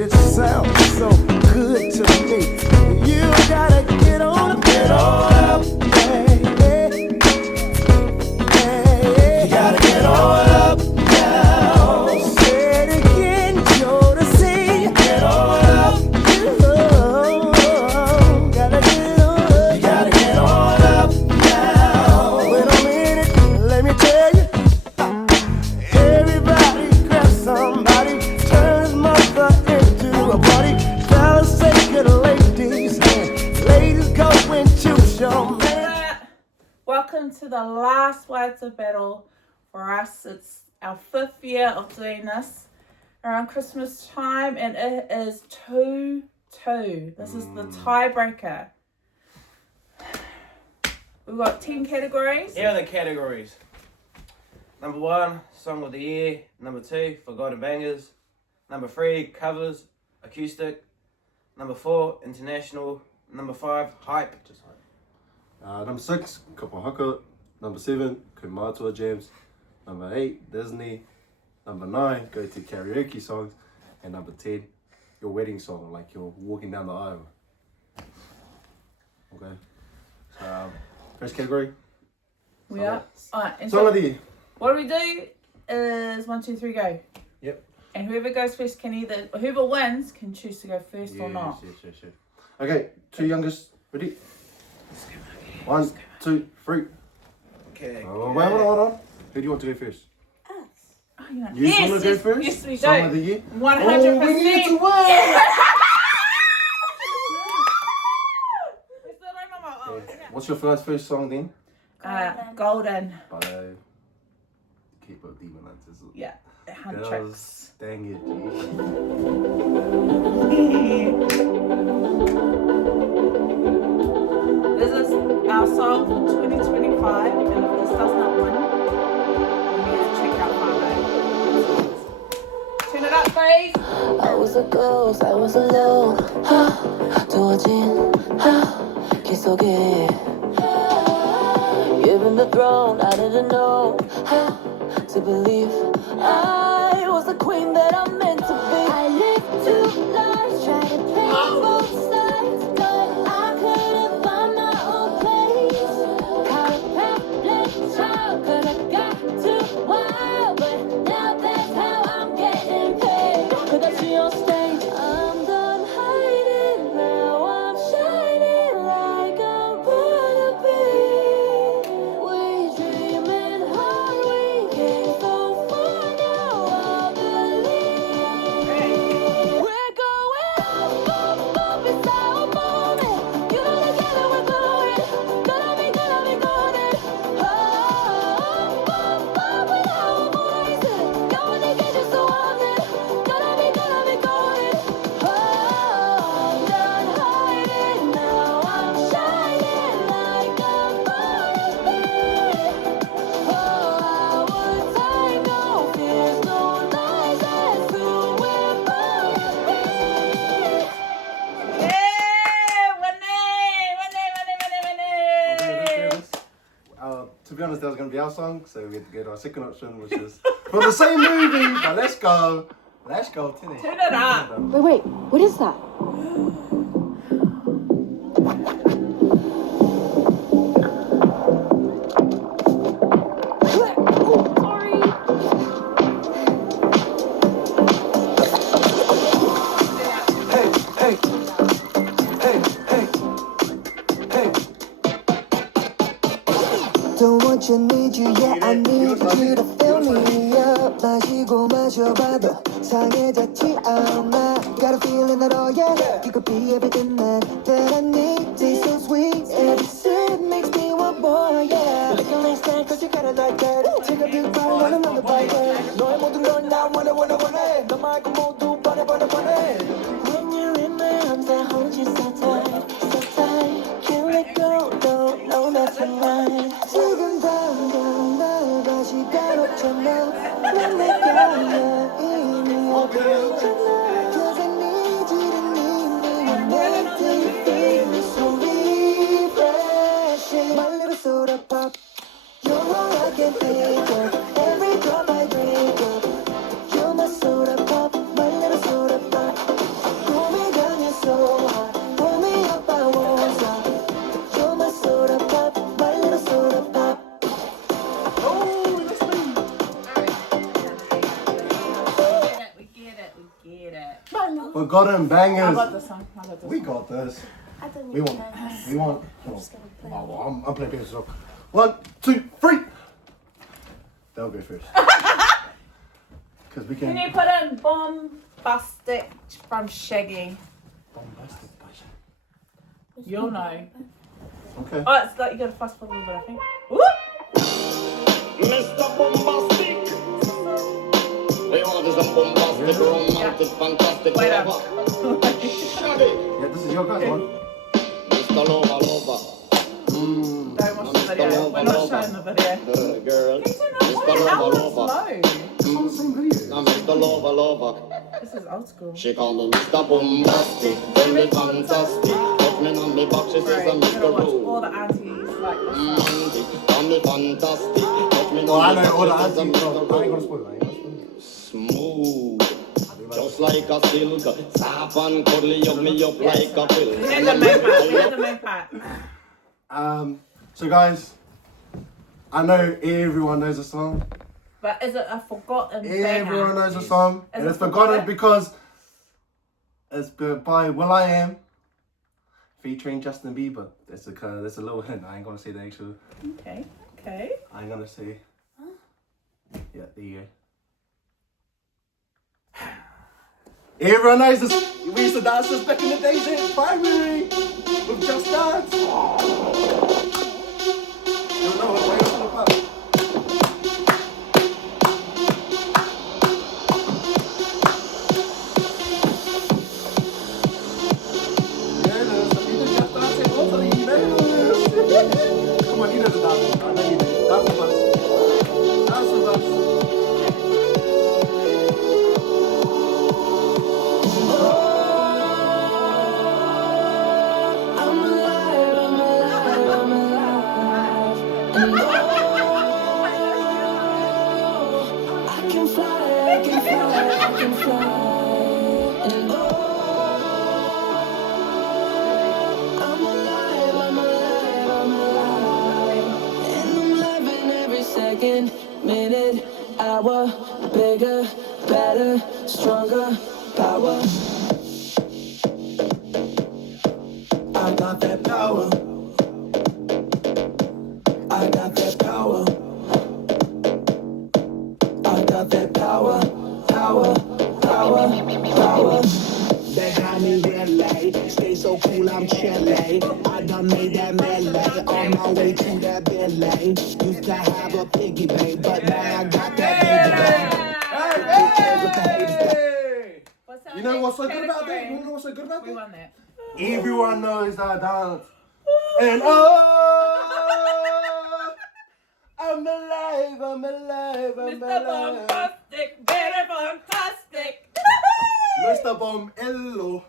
it. It sounds so good to me. You gotta get on up, get on up. Hey, hey, hey. You gotta get on up now. Say it again, Jodeci. Get on up. Oh, gotta get on up. You gotta get on up now. Wait a minute, let me tell you. Everybody grab somebody, turn his mother into a party. Fellas, take it, ladies, and ladies go and choose your man. Welcome to the last Words of Battle for us. It's our 5th year of doing this around Christmas time, and it is 2-2. This is the tiebreaker. We've got 10 categories. Here are the categories. Number 1, Song of the Year. Number 2, Forgotten Bangers. Number 3, Covers, Acoustic. Number 4, International. Number 5, Hype. Just hype. Number 6, Kapa Haka. Number 7, Kumatua Jams. Number 8, Disney. Number 9, go to karaoke songs. And number 10, your wedding song, like you're walking down the aisle. Okay. So, first category. We are. Alright, and Song of the Year. what we do is 1, 2, 3, go. Yep. And whoever goes first can whoever wins can choose to go first or not. Yes. Okay, 2 youngest. Ready? 1, 2, 3. Okay. Oh, wait, hold on. Who do you want to go first? Oh, you know. You want to go first? Yes, we do. Song of the Year? 100%. Oh, we need to win! What's your first song then? Golden. By K-pop Demon Hunters. Yeah, Huntrix. Girls, dang it. This is our song for 2025, and if this does not win, we need to check out Marlo. Turn it up, please. I was a ghost, I was alone. 두어진 길 속에 given the throne, I didn't know how to believe I was the queen that I'm meant to be. I lived 2 lives, tried to play both sides, but I couldn't find my own place. Caught a helpless child, could have got too wild, but now that's how I'm getting paid. Could I see on stage? I'm done hiding, now I'm shining like I'm gonna be. We dreaming hard, we came so far, now I believe. We're going up, it's our moment. You know together we're going, gonna be golden. Up with our voices, going to get you so often. Gonna be golden. I'm done hiding, now I'm shining like I'm gonna be. Our time, no fears, no lies, that's who we're gonna be. Yeah, winning. To be honest, that was going to be our song, so we had to go to our second option, which is from the same movie, but let's go. Tinny. Turn it up. Wait, what is that? Sorry. Don't want you, need you, yeah, I need you to fill me up. 마시고 마셔봐도 상해졌지 않아. Got a feeling that, oh yeah, you could be everything that I need. Taste so sweet, every sip makes me want more, yeah. Looking like that, cause you got it like that. Take a big bite, want another bite, yeah. 너의 모든 건 나 원해. 너 말고 모두 버려. When you're in my arms, I hold you so tight. Can't let go, no, not tonight. 지금 당장 날 다시 가로채면 난 내가 이미 어디였잖아. Cause I need you to need me and make till you feel me so refreshing. My little soda pop, you're all I can think of. Every drop I drink up, you're my soda pop, my little soda pop. Forgotten Bangers. I got this one. I got this We one. got this. I don't We need want. this. We want. I'm just gonna play. Oh, I'm playing pencil. 1, 2, 3. They'll go first. Because we Can can. you put in Bombastic from Shaggy? Bombastic. You'll know. Okay. Oh, it's like you gotta fast forward a little bit, I think. Whoop! Mr. Bombastic. We want is a bombastic, romantic, fantastic Wait up. lover. Shaggy. Yeah, this is your guys' one. Mr. Lover. Don't watch the video. We're not showing the video. Girl. Can you turn Mr. that one? How Lover. it's low? It's on the same video. Now Mr. Lover. This is old school. She call me Mr. Bombastic, very fantastic. Put me on me back, she says Right, I'm you're gonna Mr. watch all Roo. the aunties like this. Call me fantastic. Put me Oh, I on me know all the back, she says I'm answers. Mr. No, I ain't gonna Roo. spoil it. I ain't gonna spoil it. Smooth, just like a silk. Soft and cuddly, up me up like a pill. Here's the main part. Here's the main part. So guys, I know everyone knows the song. But is it a forgotten Everyone banger? knows the song, and it it's forgotten forgotten? because it's by Will I Am featuring Justin Bieber. That's a little hint. I ain't gonna say the actual. Okay, okay. I ain't gonna say. Yeah, there you go. Everyone knows this. We used to dance this back in the days in primary with Just Dance. You know what? Why you on the pub? Come on, you know the dance. I know you do. Dance with us. Dance with us. I'm alive, I'm alive, I'm alive. And oh, I can fly, I can fly, I can fly. And oh, I'm alive, I'm alive, I'm alive. And I'm loving every second, minute, hour, bigger, better, stronger, power. I got that power. I got that power. I got that power. Power, power, power. Behind me relay, stay so cool, I'm chilly. I done made that melee, on my way to that Bentley. Used to have a piggy bank, but now I got that biggie bank. Who cares what the haters think? What's our You know what's so next good about that? category? You know what's so good about We that? won that. Everyone knows that dance. And oh, I'm alive, I'm alive, I'm Mr. alive. Bombastic, very fantastic. Mr. Bomb Ello.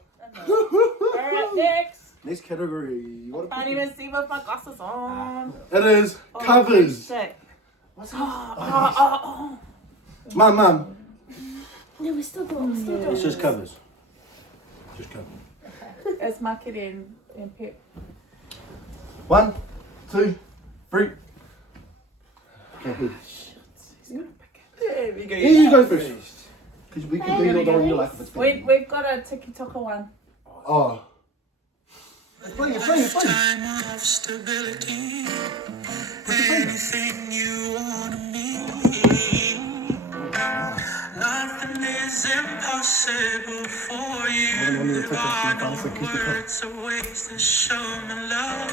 Alright, next. Next category. What I can't even see with my glasses on. it is Oh, covers. shit. What's Oh. Mum. No, we still got. It's just covers. Just covers. It's marketing and Pep. 1, 2, 3. Okay. Yeah, you go. Here you go first. Because we can do your the one you like if it's good. We've got a tiki-taka one. Oh. Play it, play it, play it. Time of stability, anything you want to me. Nothing is impossible for you. There are no words or ways to show my love,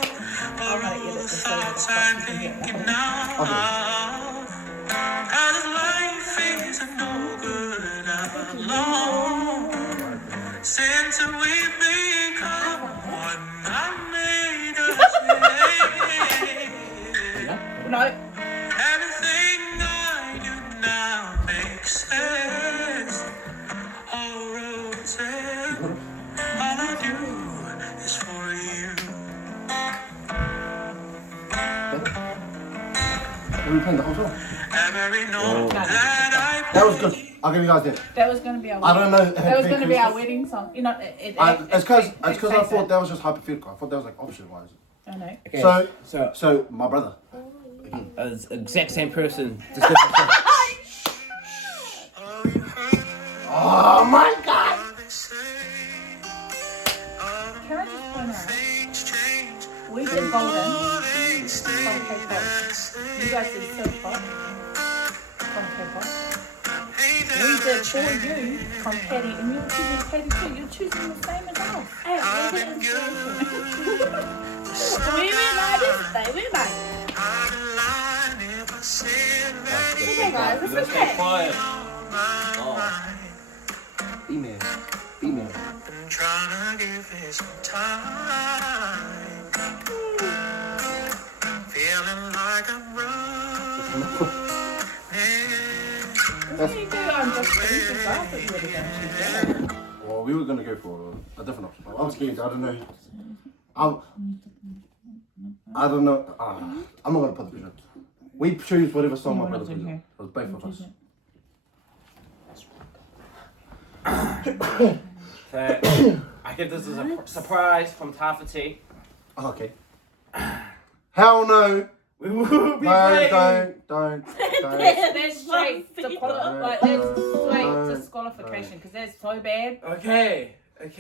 or all the thoughts I'm thinking of. Cause life is no good alone. Since we become one, I made us No. everything I do now makes sense. All roads end. All I do is for you. Are we playing the whole song? Every note that I That was good. I'll give you guys that. That was going to be our I don't know. That was going to be our wedding song. You know, It's because I thought that was just hypothetical. I thought that was like option wise. I know. Okay, So- so My brother. it's exact same person. Oh my god! they say Golden from K-pop. You guys did so pop from K-pop. We did For You from Patty, and you were choosing Patty too. You're choosing the same as us. Hey, we get inspiration. We went like this today. We like. Okay, guys, this is Let's it. go quiet. Oh. Female. Female. Trying to give it some time. Feeling like I'm running. What do you do? I'm just thinking about it. You would have done better. Well, we were gonna go for a different option. I was scared. I don't know. I don't know. I'm not gonna put the pressure. We choose whatever song my we're not brother doing chooses. here. It was both of us. So, I give this as a surprise from Tafati. Oh, okay. Hell no. We will be No, playing. don't. That's straight No. disqualification because that's so bad. Okay. Pick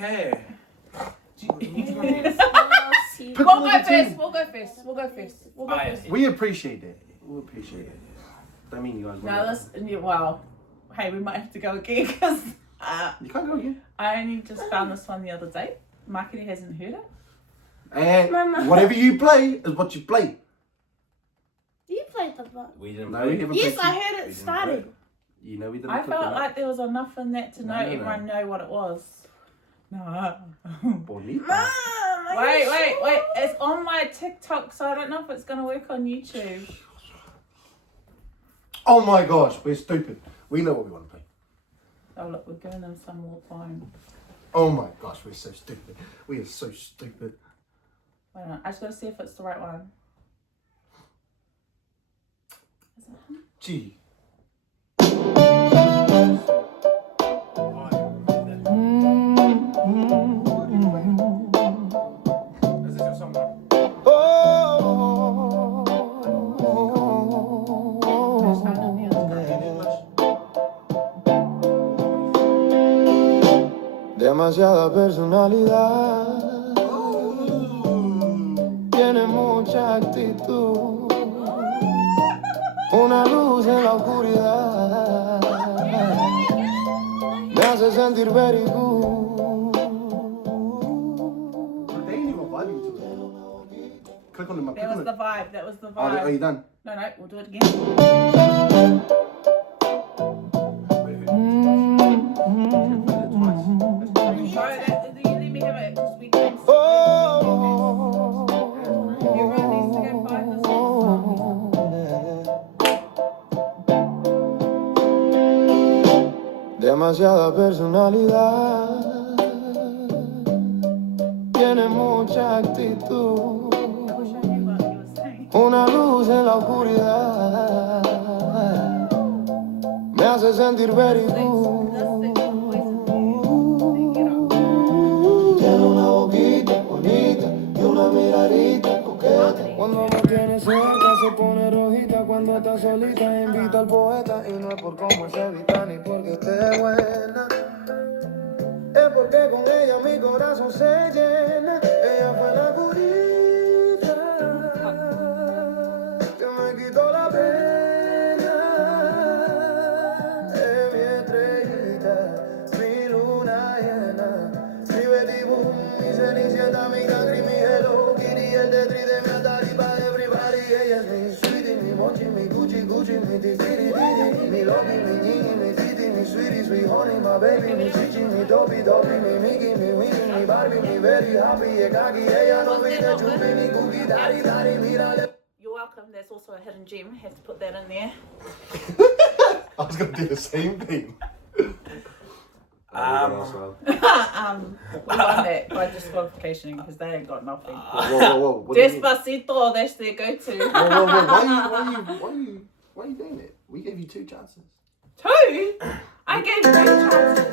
We'll one go of the first. two. We'll go first. We appreciate that. We appreciate it. Don't mean you guys No, won't. well, hey, we might have to go again because You can't go again. I only just found this one the other day. Makere hasn't heard it. And Mama. whatever you play is what you play. You played the button. We didn't No, play. we haven't Yes, played. I heard it started. You know we didn't I click felt on like there was enough in that to know No. everyone know what it was. No. it. Bonita. Mom, Wait. It's on my TikTok, so I don't know if it's going to work on YouTube. Oh my gosh, we're stupid. We know what we want to play. Oh, look, we're giving them some more time. Oh my gosh, we're so stupid. We are so stupid. Wait a minute, I just got to see if it's the right one. Is it? Gee. Is this your song? Demasiada personalidad, tiene mucha actitud, una luz en la oscuridad, me hace sentir very good. They ain't even vibing to it. Click on them. Click That on was it. the vibe. That was the Oh, are you vibe. done? No, we'll do it again. Sorry, you let me have it because we can. Everyone needs to go find this song. Demasiada personalidad, tiene mucha actitud, I wish I knew what you were saying. una luz en la oscuridad, me hace sentir very good. Tiene una boquita bonita y una miradita coqueta. Cuando me tiene cerca se pone rojita. Cuando está solita invita al poeta. Y no es por cómo se evita ni porque esté buena. Es porque con ella mi corazón se llena. Ella fue la curita que me quitó la pena. Es mi estrellita, mi luna llena, mi Betty Boom, mi Cenicienta, mi Cangri, mi Hello Kitty, el Tetris de mi Atari para everybody. Ella es mi sweetie, mi mochi, mi Gucci, mi titiri, mi Loki, mi Gini, mi Titi, mi sweetie, sweet honey, my baby, mi Chichi, mi Dopey, mi Mickey, mi Winnie, mi Barbie, mi very happy, Ekaki. Ella no pide chupi ni cookie, daddy, mírale. You're welcome. There's also a hidden gem. Have to put that in there. I was gonna do the same thing. We won that by disqualification because they ain't got nothing. Whoa. What do you mean? Despacito, that's their go-to. Whoa. Why are you doing it? We gave you 2 chances. 2? I gave 3 chances.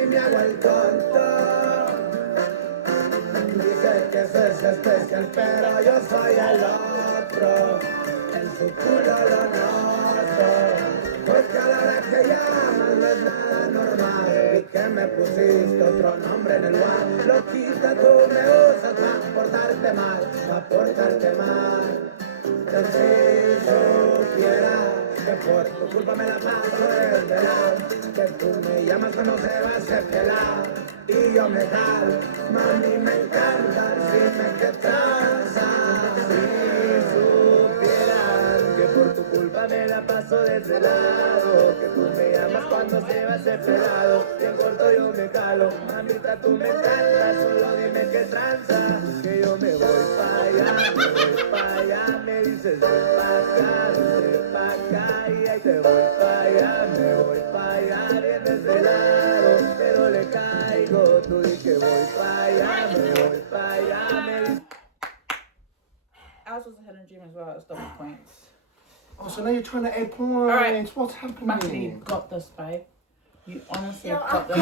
y me hago el tonto. Dice que sos especial, pero yo soy el otro. En su culo lo noto. Porque a la hora que llamas no es nada normal. Vi que me pusiste otro nombre en el WhatsApp. Loquita, tú me usas para portarte mal, para portarte mal. Yo si supiera que por tu culpa me la paso desvelado, que tú me llamas cuando se va ese pelado y yo me jalo. Mami, me encanta decirme que tranza. Si supieran que por tu culpa me la paso desvelado, que tú me llamas cuando se va ese pelado, bien corto yo me jalo. Mamita, tú me encantas, solo dime que tranza, que yo me voy pa' allá, me voy pa' allá. Me dices ven pa' acá y ahí te voy pa' allá, me voy pa' allá, bien desvelado, pero le caigo, tú di que voy pa' allá, me voy pa' allá, me dices. Ours was a hidden gem as well, it was double points. Oh, so now you're trying to add points. Alright. What's Mackie, happening? you've got this, babe. You honestly have got this.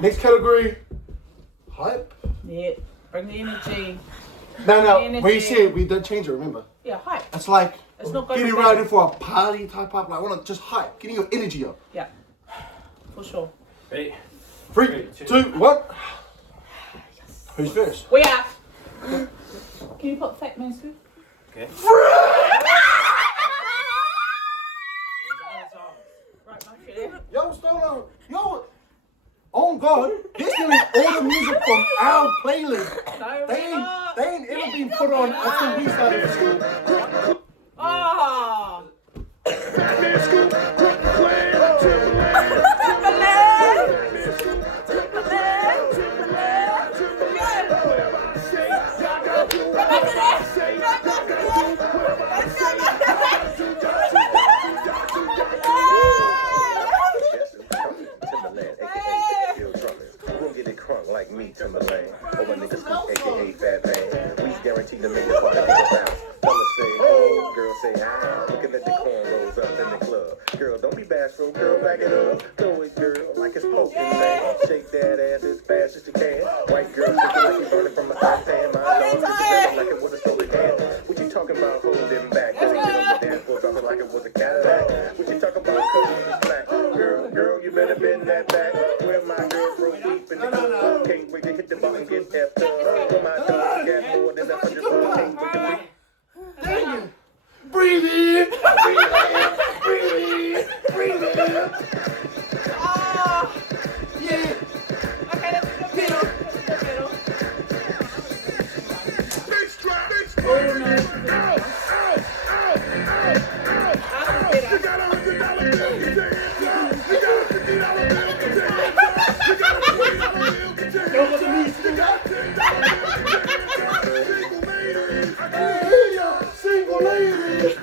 Next category. Hype. Yeah, bring the energy. No, Energy. when you say it, we don't change it, remember? Yeah, hype. It's like It's not going getting to be- ready for a party type up. Like, I want to just hype, getting your energy up. Yeah, for sure. Ready? 3, 2, 1. Who's first? We are. Can you put Fat Man Sue? Okay. Right, my shit. Yo, Stoner. Yo. Oh God, they're stealing all the music from our playlist. No, They ain't ever been put on until we started school. Oh. Timberland, aka Bill Drummond. We'll get it crunk like me, Timberland. Or my nigga Scoop, aka Fat Man. We guaranteed to make the party go bounce. Fellas say, oh, girls say, ah. Looking at the corn rolls up in the club. Girl, don't be bashful, girl, back it up. Throw it, girl, like it's poking, man. Shake that ass as fast as you can. White girl, shaking like she burning from a hot pan. My dog, together like it was a soda can. What you talking about holding back? Girl, get on the dance floor, dropping like it was a Cadillac. What you talking about cutting the slack? Girl, you better bend that back. Where my girl broke deep in the club. Can't wait to hit the button, get effed up. Where my dog got more than 100 bucks. Can't wait to be. Breathe in, breathe in, breathe in. Oh. Yeah. Okay, that's a good middle. That's a good middle. Oh, no. Single lady.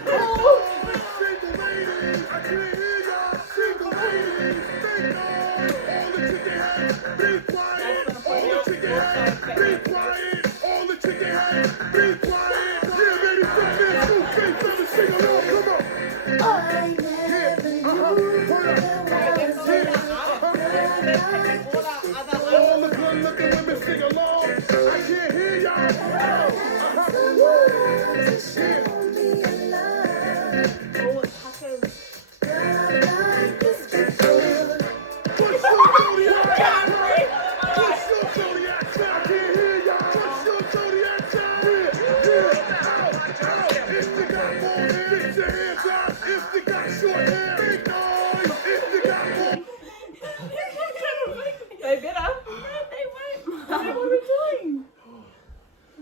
They better. They won't. What are we doing?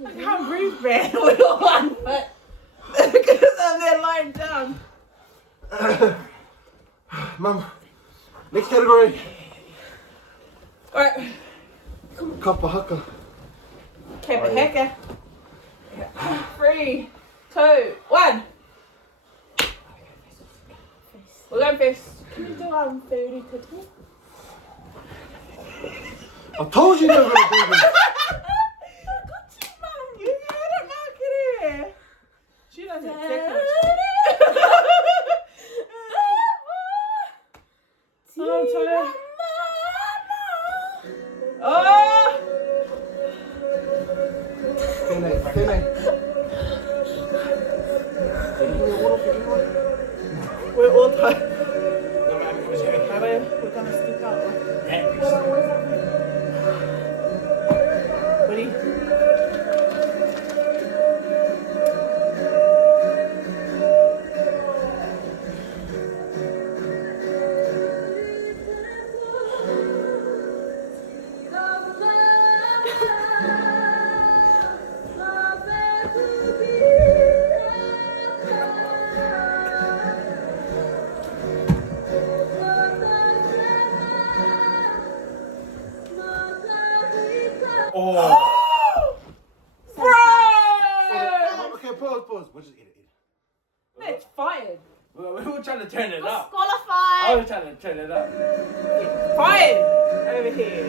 I can't breathe, man. Little one, but because they're lying down. Mum, next category. Alright, Kapa haka. keep it hacker. 3, 2, 1. We're going first. Can you do 30 to 10? I told you they were going to do this. Mum, you don't like it here. She doesn't exactly. I'm tired. We're all tired. We're gonna stick out. Ready? Okay, pause. We'll just eat it. It's fired. We were trying to turn it up. I Disqualified. was trying to turn it up. Fired over here.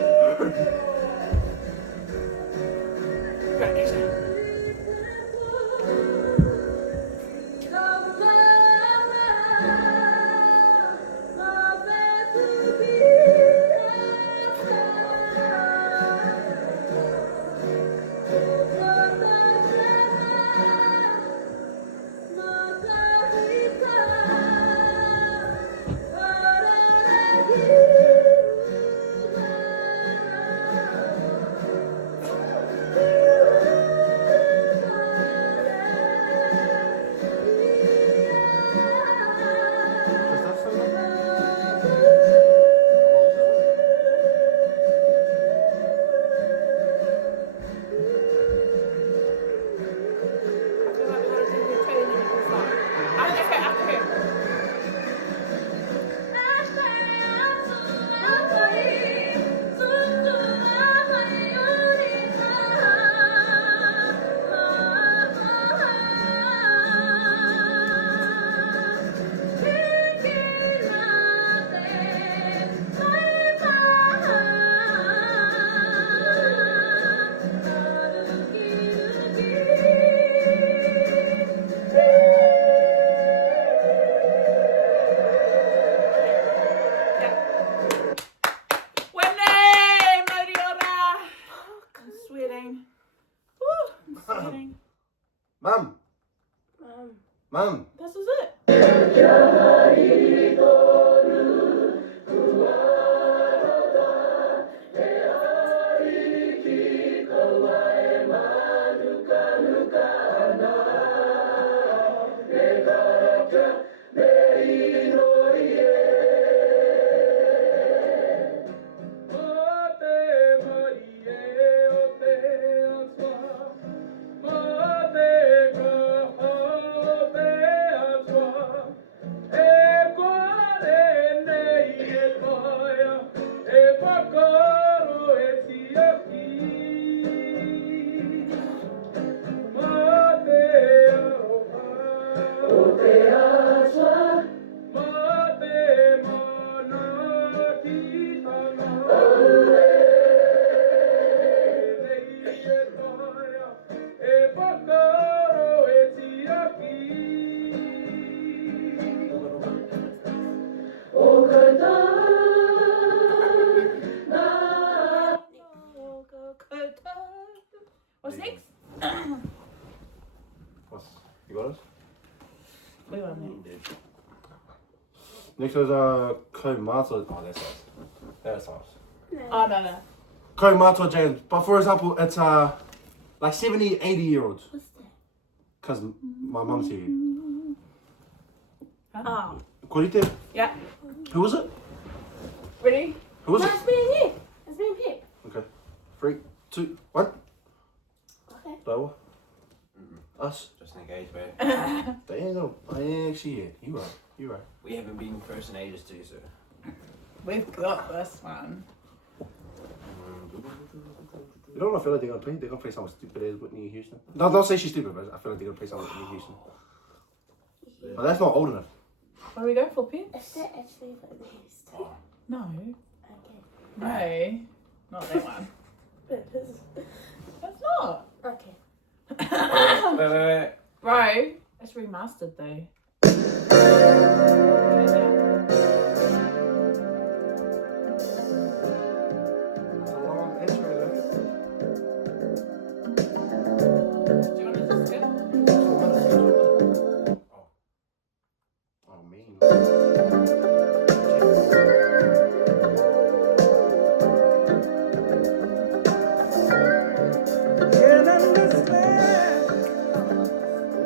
Mum. This is it. What's next? You got us? We won it. Next was Komato. Oh, that's us. That's us. Oh, no. Komato James. But for example, it's like 70, 80-year-olds. Because my mum's here. Oh. Korite? Yeah. Who was it? Ready? Who was No, it? it's being here. It's being picked. Okay. 3, 2, 1. Okay. Lower. Us. Just engaged, babe. Damn, I ain't actually here. You right. We haven't been first in ages too, so. We've got this one. You know what I feel like they're gonna play? They're gonna play someone stupid as Whitney Houston. No, don't say she's stupid, but I feel like they're gonna play someone Whitney Houston. But that's not old enough. What are we going for, Pete? Is that actually what they used to? No. Okay. No. Not that one. It is. It's not. Okay. Wait. Bro, it's remastered though. It's a long intro, though. Do you want to just skip? It's 4 minutes. Oh. mean. Can't understand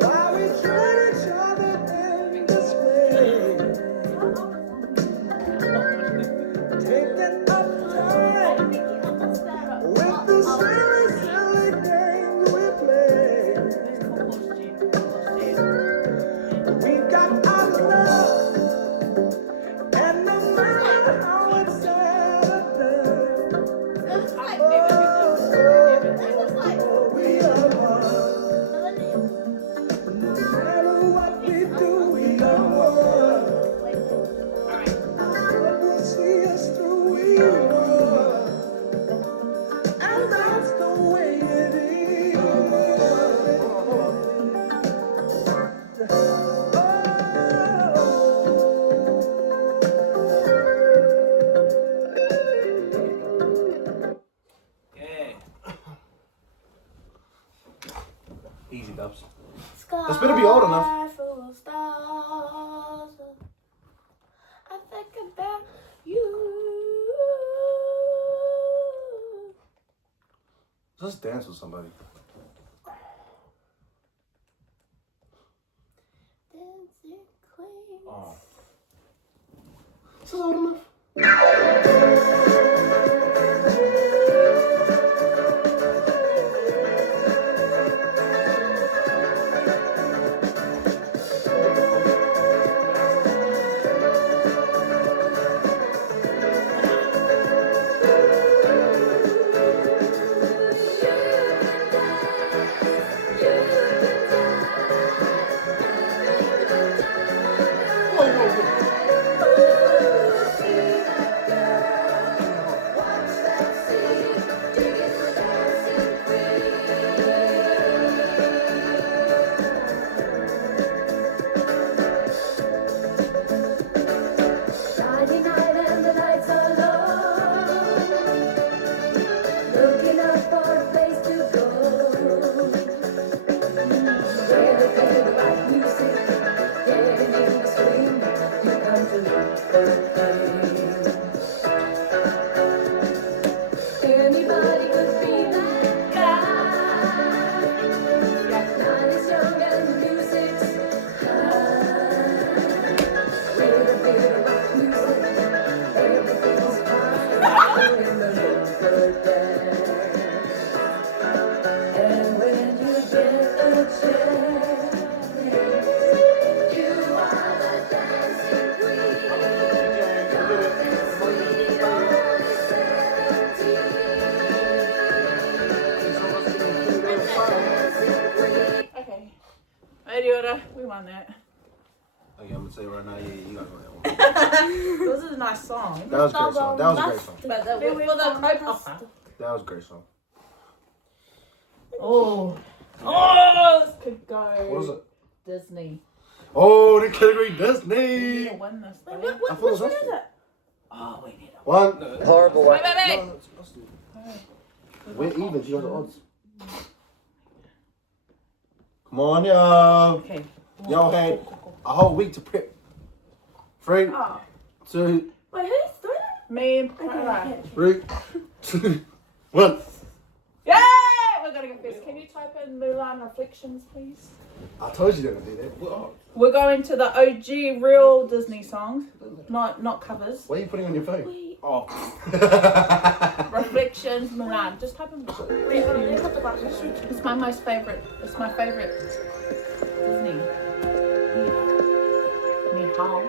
why we treat each other in this way. Taking up time with the silly, silly games we play. We got our love, and no matter how it's said or done, we are one. No matter what we do, we are one. God will see us through, we are one. And that's the way it is. Yeah. Easy dubs. It's better be old enough. Full of stars. I think about you. Just dance with somebody. Dancing queen. Oh. This is old enough. Friday night and the lights are low. Looking up for a place to go. Where they play the right music, getting in the swing. You come to look for fame. Anybody could be that guy. Night is young and the music's high. With a bit of rock music, everything's fine in the Lumber Dance. And when you get a chance, you are the dancing queen. Dancing sweet, only 17. Okay. Adiota, we won that. Okay, I'm gonna say right now, yeah, you gotta go that one. This is a nice song. That was a great song. That was a great song. But for the co-papa. That was a great song. Oh. Oh, this could go. What was it? Disney. Oh, the category We need Disney. to win this, Wait, babe. I thought it was which one us. is it? Oh, we need to One. Horrible win. Wait, wait, No, wait. it's us two. We're even. She has the odds. Come on, yo. Okay. Y'all had a whole week to prep. 3, Oh. 2, Wait, who's doing it? Me and Okay, Prada. okay. 3, 2, 1. Yay! We're gonna go first. Can you type in Mulan Reflections, please? I told you they were gonna do that. What? We're going to the OG real Disney songs, not covers. What are you putting on your phone? Wait, Oh. Reflections, Mulan. Just type in. wait, hold on, let me put the glasses. It's my most favorite. It's my favorite Disney. Ni hao.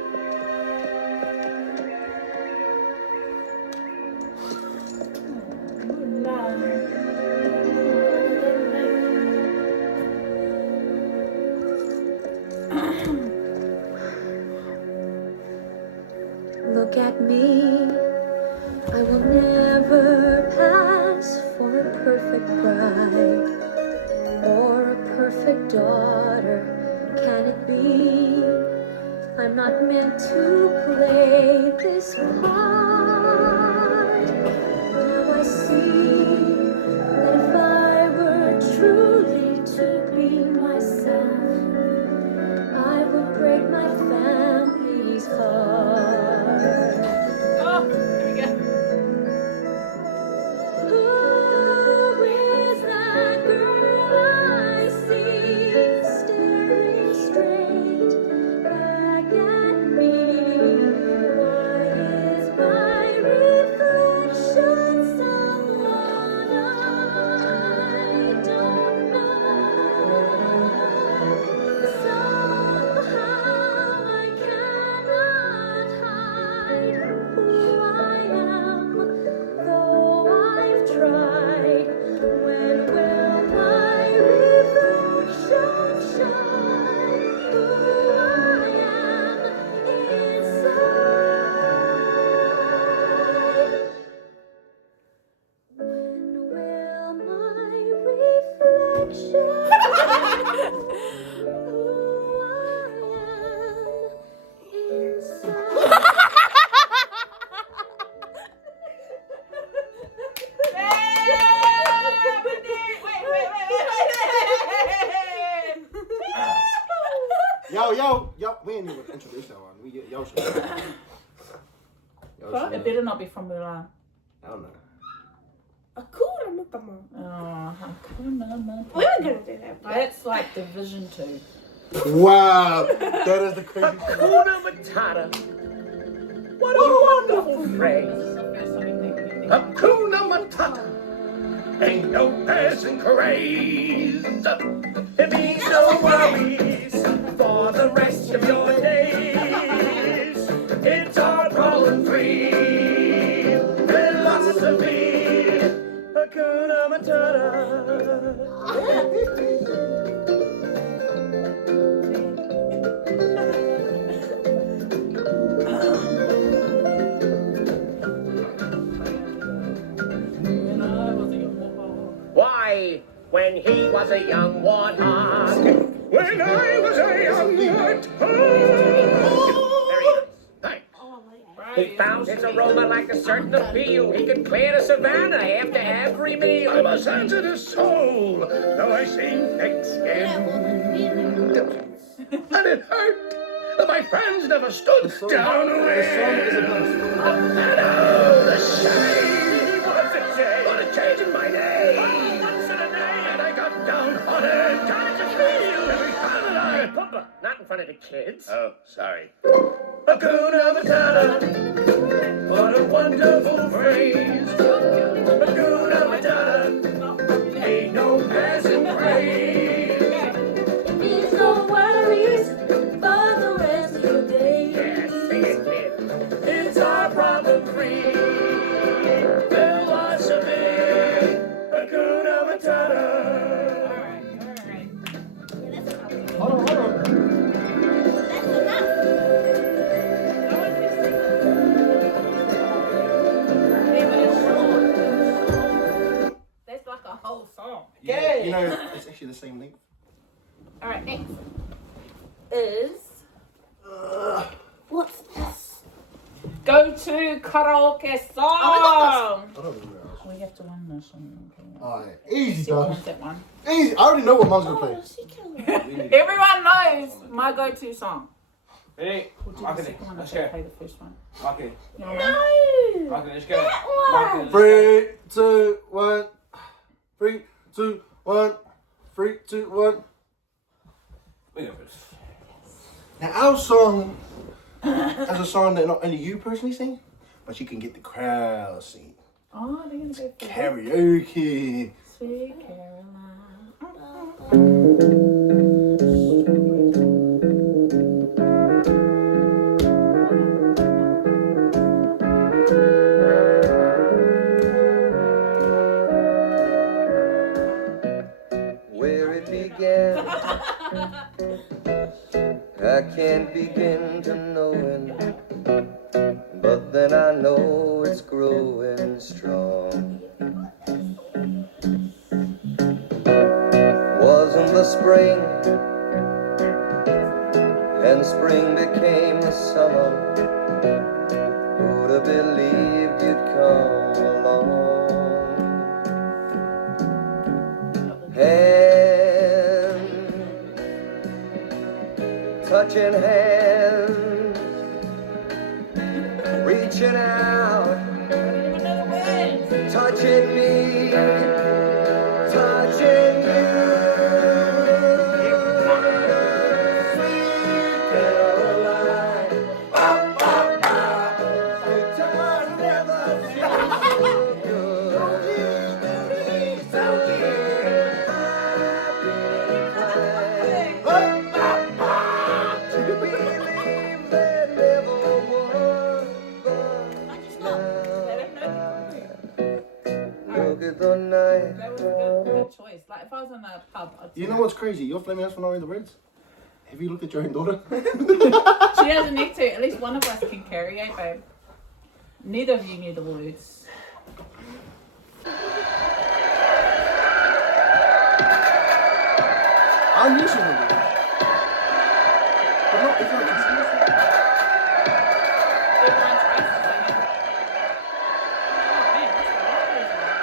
Look at me, I will never pass for a perfect bride or a perfect daughter. Can it be? I'm not meant to play this part. Now I see that if I were truly to be myself, I would break my family introduce that one. Y'all should. But it better not be from Mulan. I don't know. Hakuna Matata. Oh, Hakuna Matata. We were gonna do that, but That's like Division 2. Wow, that is the crazy. Hakuna Matata. What a wonderful phrase. Hakuna Matata. Ain't no passing craze. It means no worries for the rest of your days. It's our problem-free philosophy. Hakuna Matata. Why, when he was a young warthog. When I was a young warthog. Very nice. Thanks. He found his aroma like a certain appeal. He could clear the savannah after every meal. I'm a sensitive soul, though I seem thick-skinned. And it hurt that my friends never stood down The away. song is about a story. And oh, the shame! What's it say? What a change in my name! Once in a day, and I got downhearted. How did you feel every time that I... Papa, not in front of the kids. Oh, sorry. Hakuna Matata. What a wonderful phrase. Hakuna Matata. Ain't no passing craze. It means no worries for the rest of your days. Yeah, sing it, kid. It's our problem-free philosophy. Hakuna Matata. Hold on. That's like a whole song. You know, it's actually the same length. Alright, next is what's this? Go to Karaoke Song. I don't remember. We have to win this one. Alright, easy, Who done. wants that one? Easy. I already know what Mum's gonna play. She killed Everyone knows my go-to song. Ready? We'll do the Mark second one let's after I go. play the first one. Mark it. You know what I mean? Mark it, let's go. That one. Mark it, let's go. 3, 2, 1. 3, 2, 1. 3, 2, 1. We go first. Now, our song is a song that not only you personally sing, but you can get the crowd sing. Oh, they're gonna go for Karaoke. Sweet Caroline. Where it began, I can't begin to knowing, but then I know it's growing strong. Wasn't the spring, and spring became the summer. Who'd have believed you'd come along? Hands, touching hands, reaching out, touching me, touching you. Sweet Caroline, the time never seems so good, so good. Look at the night. That was a good choice. Like if I was in a pub, I'd You know what's crazy? You're flaming us for knowing the words. Have you looked at your own daughter? She doesn't need to. At least one of us can carry it, babe. Neither of you knew the words. I knew she would. But not if I can see it. Everyone tries to sing it. Oh man, that's a lot easier.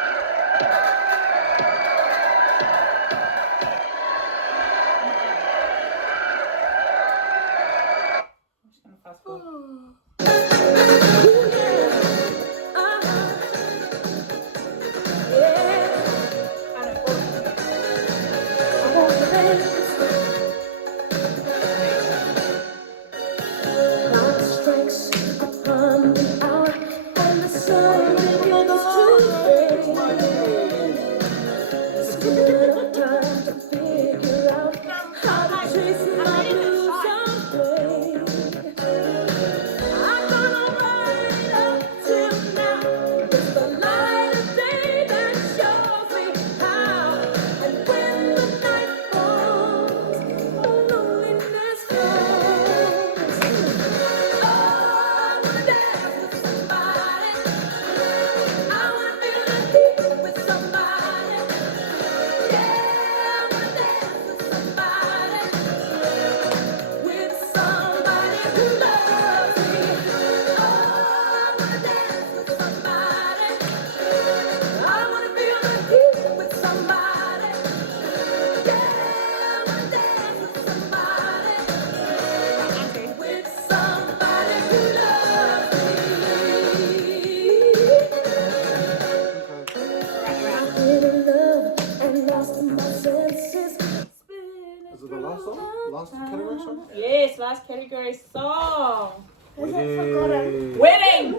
song. Wedding.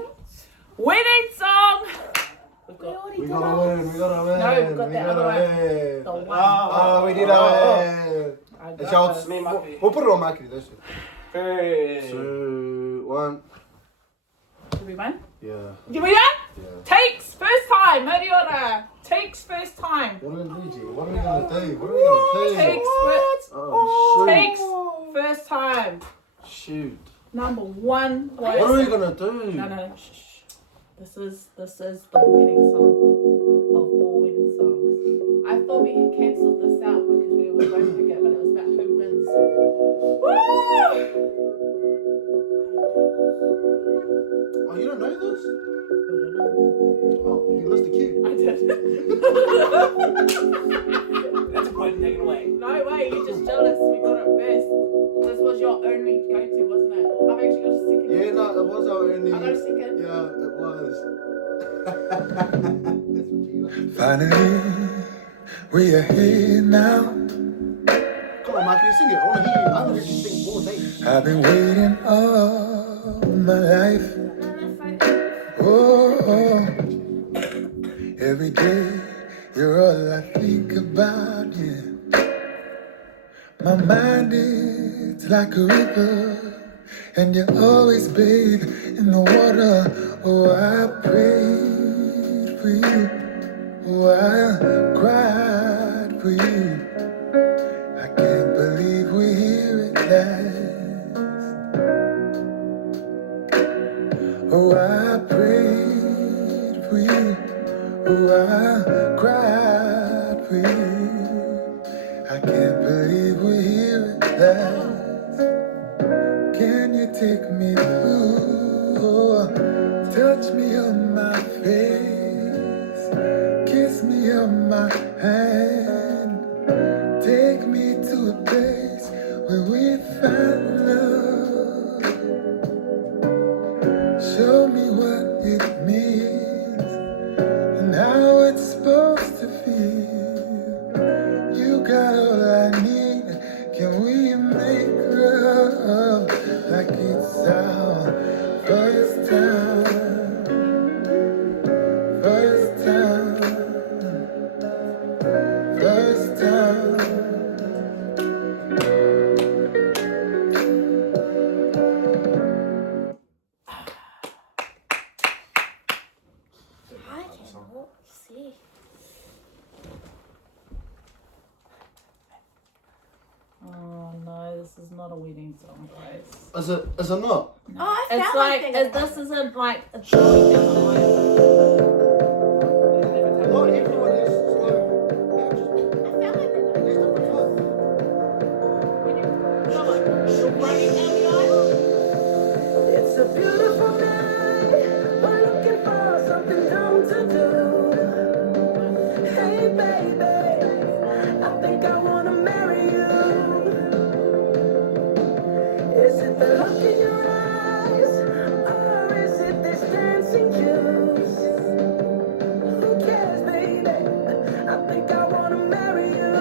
Wedding song. We gotta win. No, we've got the other one. The one. Oh, we did our win. I got It's out. this. We'll put it on Maki this one. 3, 2, 1. Did we win? Yeah. Did we win? Yeah. Takes first time. Mariota. Takes first time. What are we gonna do? What are we gonna do? What are we gonna do? Takes Oh, Takes first time. shoot. Number one. What are we gonna do? No. Shh. This is the wedding song of all wedding songs. I thought we had cancelled this out because we were going to pick it, but it was about who wins. Woo! Oh, you don't know this? I don't know. Oh, you missed the cue. I did. That's a point taken away. No way, you're just jealous. We got it first. This was your only go-to, wasn't it? I've actually got a second. Yeah, no, it was our only. I got a second. Yeah, it was. Finally, we are here now. Come on, Mike, you sing it. I want to hear you. I haven't heard you sing all day. I've been waiting all my life. Oh, every day you're all I think about, yeah. My mind is like a river, and you always bathe in the water. Oh, I prayed for you. Oh, I cried for you. I can't believe we're here at last. Oh, I prayed for you. Oh, I cried for you. I can't believe we're here at last. Can you take me through? Oh, touch me on my face. Kiss me on my hand. Take me to a place where we find love. Show me what it means and how it's supposed to feel. You got all I need. Can we make love like it's our first time? First time. First time. I cannot see. Oh no, this is not a wedding song, guys. Is it not? Oh, I It's felt like, like this isn't like a going down the aisle. Not everyone is slow. I felt like Come on, you're running down the aisle. It's a beautiful night. We're looking for something dumb to do. Hey baby, I think I wanna marry you. Is it the look in your eyes, or is it this dancing juice? Who cares, baby? I think I wanna marry you.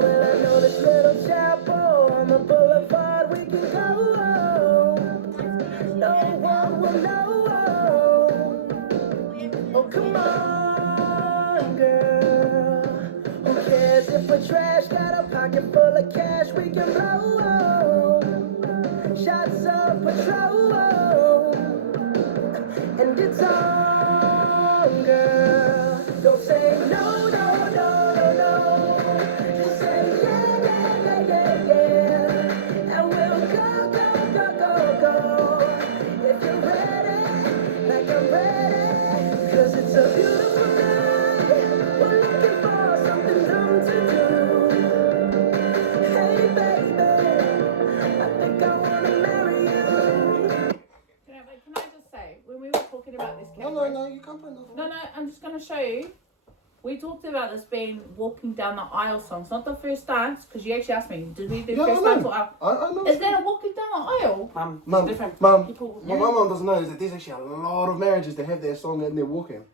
Well, I know this little chapel on the boulevard we can go. No one will know. Oh, come on, girl. Who cares if we're trash? Got a pocket full of cash we can blow. Shots of Patrol. And it's on, girl. Don't say no, no, no, no, no. Just say yeah, yeah, yeah, yeah, yeah. And we'll go, go, go, go, go. If you're ready, like I'm ready. 'Cause it's a beautiful night. We're looking for something dumb to do. Hey baby, I think I wanna marry you. Can I just say, when we were talking about this No, category, you can't put no, I'm just gonna show you. We talked about this being walking down the aisle songs, not the first dance, because you actually asked me, did we do Yeah, first I know. dance or aisle? I know. Is that a walking down the aisle? Mum, different. Mum, People- what my mum doesn't know is that there's actually a lot of marriages that have their song and they're walking.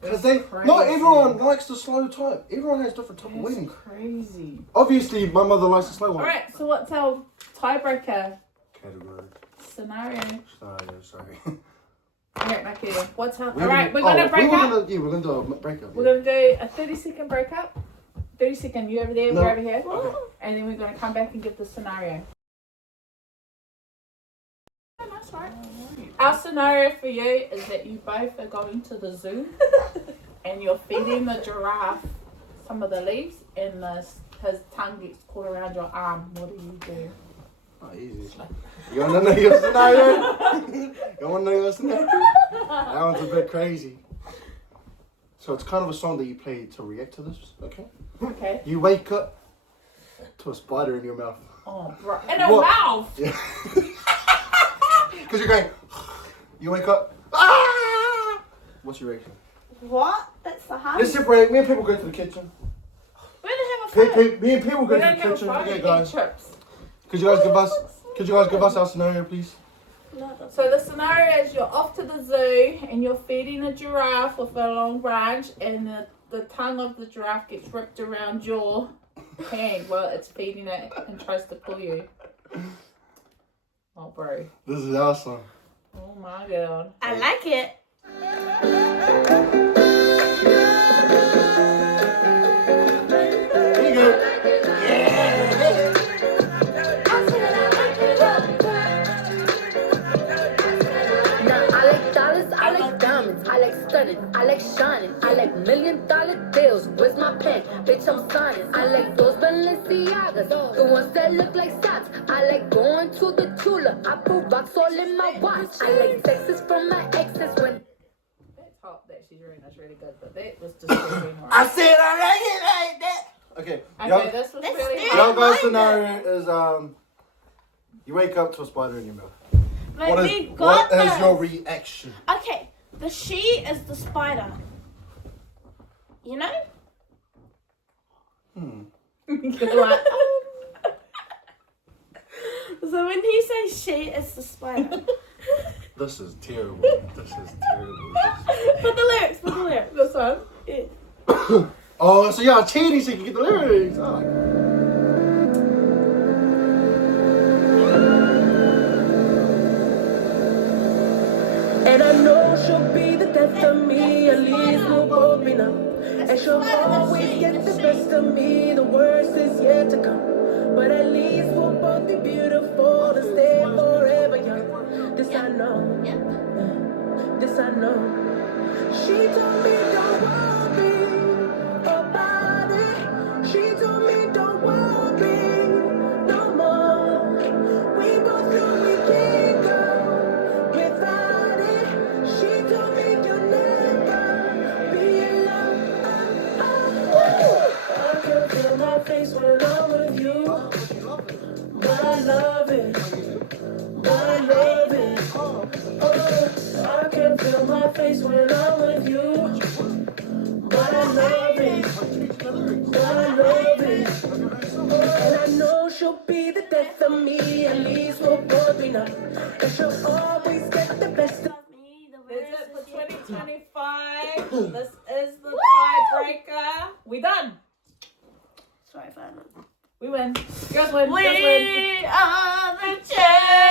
Because not everyone likes the slow type. Everyone has different type of That's weddings. crazy. Obviously, my mother likes the slow one. Alright, so what's our tiebreaker Category. scenario? Sorry. Alright, back here. What's our... Alright, we're going to break up. We're going to do a breakup. We're going to do a 30-second breakup. 30-second, you over there, No. we're over here. Okay. And then we're going to come back and give the scenario. That's right. Our scenario for you is that you both are going to the zoo and you're feeding the giraffe some of the leaves and his tongue gets caught around your arm. What do you do? Oh, easy. You want to know your scenario? You want to know your scenario? That one's a bit crazy. So it's kind of a song that you play to react to this, okay? Okay. You wake up to a spider in your mouth. Oh, bro. In a What? mouth! Yeah. Because you're going, you wake up, ah! What's your reaction? What? That's the Let's hardest. separate. Me and people go to the kitchen. We're gonna have a fight. Me and people go We're to going the to have a kitchen. fight Okay, and guys. eat chips. Could you guys give us our scenario, please? So the scenario is you're off to the zoo and you're feeding a giraffe with a long branch and the tongue of the giraffe gets ripped around your hand while it's feeding it and tries to pull you. Oh, bro. This is our song. Oh, my God. I like it. Here you go. Now I like dollars, I like diamonds, I like stunning, I like shining, I like $1 million deals. Where's my pen? Bitch, I'm signing. I like those Balenciagas, the ones that look like socks. I like going to the Tula. I put rocks all in my watch. I like texts from my exes when. That top that she's wearing is really good, but that was just really hard. I said I like it like that. Okay. Okay, this was really still- hard. Your guys' scenario is you wake up to a spider in your mouth. But What we got is this. your reaction? Okay, the she is the spider. You know? You're like, So when you say she, it's the spider. This is terrible. This is terrible. Put the lyrics, put the lyrics. this one. Yeah. Oh, so y'all cheating so you can get the lyrics. Oh. And I know she'll be the death of me, at least we'll both be numb. And she'll always get the best of me, the worst is yet to come. But at least we'll both be beautiful and stay forever young. This I know, this I know. She told me don't worry about it. She told me don't worry no more. We both know we can't go without it. She told me you'll never be alone. I can feel my face when I'm with you. But I love it. But I love it. I can feel my face when I'm with you. But I love it. But I love it. And I know she'll be the death of me. At least we'll both be numb. And she'll always get the best of me. That's it for 2025. This is the tiebreaker. We done. Sorry if I don't. We win. Girls win. Girls win. We are the champions.